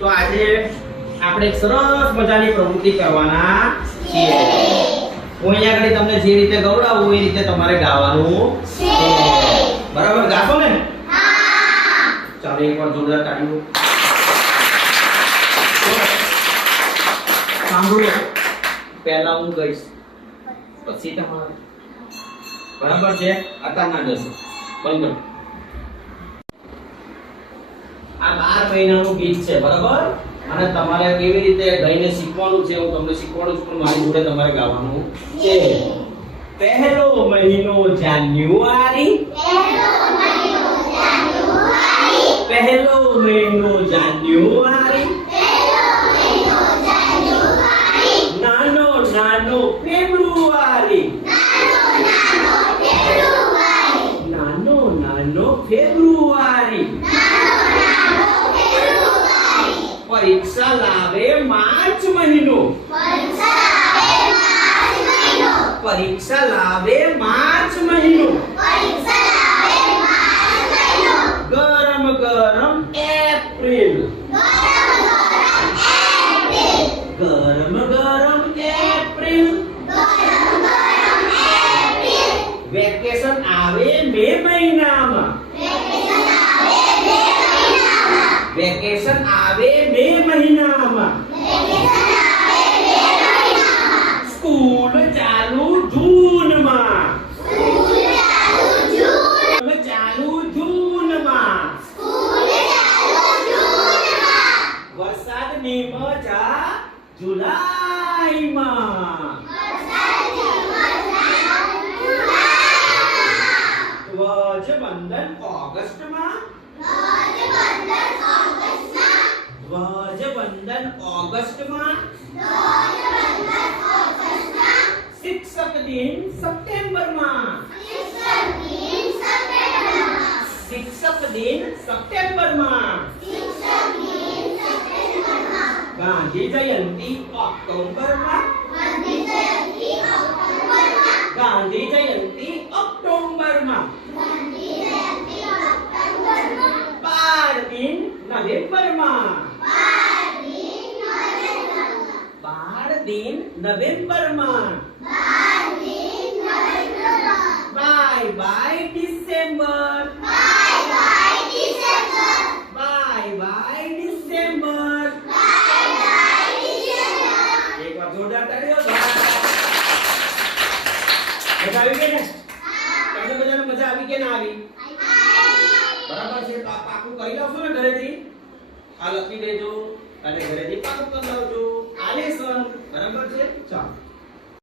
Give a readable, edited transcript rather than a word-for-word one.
તો આજે આપણે એક સરસ મજાની પ્રવૃત્તિ કરવાના છીએ. હું અહીંયા આગળ તમને જે રીતે ગવડાવું એ રીતે તમારે ગાવાનું છે. બરાબર ગાશો ને? હા. ચાલો એકવાર જોરદાર તાળીઓ. સાંભળો, પહેલા હું ગઈશ પછી તમારે. બરાબર છે? અત્યારના જશે. બંધ કરો. આ 12 મહિનાનું ગીત છે, બરાબર? અને તમારે કેવી રીતે ગાઈને શીખવાનું છે હું તમને શીખવાડું છું, પણ મારી જોડે તમારે ગાવાનું છે. પહેલો મહિનો જાન્યુઆરી, પહેલો મહિનો જાન્યુઆરી, નાનો નાનો ફેબ્રુઆરી, નાનો નાનો ફેબ્રુઆરી, પરીક્ષા લાવે માર્ચ મહિનો, પરીક્ષા લાવે માર્ચ મહિનો, ગરમ ગરમ એપ્રિલ, ગરમ ગરમ એપ્રિલ, વેકેશન આવે મે મહિનામાં, વેકેશન આવે મે મહિનામાં, સ્કૂલ ચાલુ જૂનમાં, સ્કૂલ ચાલુ જૂનમાં, વરસાદની મજા જુલાઈમાં, ધ્વજવંદન ઓગસ્ટમાં, ધ્વજવંદન ઓગસ્ટમાં, શિક્ષક દિન સપ્ટેમ્બરમાં, શિક્ષક દિન સપ્ટેમ્બરમાં, ગાંધી જયંતિ ઓક્ટોબરમાં, ગાંધી જયંતિ ઓક્ટોબરમાં, બાળ દિન નવેમ્બરમાં, બાળ દિન નવેમ્બરમાં, bye bye December, bye bye December. એકવાર જોરદાર તાળીઓ. મજા આવી ગઈ ને? તમને બધાને મજા આવી કે ના આવી? બરાબર છે. તો આ પાકું કરી લાવશો ને ઘરેથી? આ લખી દેજો અને ઘરેથી પાકું કરી લાવજો. આલેસન. બરાબર છે? ચાલો.